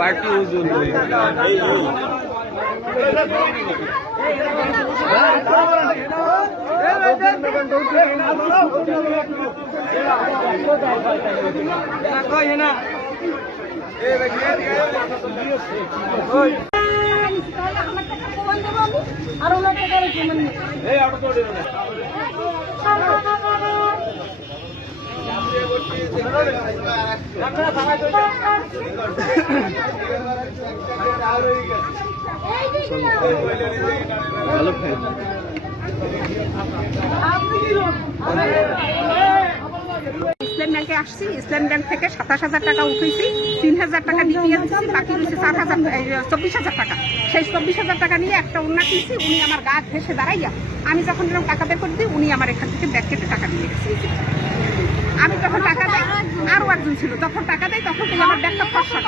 Party ইসলাম ব্যাংকে আসছি, ইসলাম bank থেকে 27,000 টাকা উঠেছি, 3,000 টাকা দিয়ে বাকি রয়েছে 24,000 টাকা। সেই 24,000 টাকা নিয়ে একটা ওড়না কিনছি। উনি আমার গা ঘেসে দাঁড়াইয়া আমি যখন এরকম টাকা বের করে দিই, উনি আমার এখান থেকে ব্যাগ কেটে টাকা নিয়ে গেছে। আমি যখন টাকা দেয়, আরো একজন ছিল, যখন টাকা দেয় তখন আমার ব্যাগটা ফসা।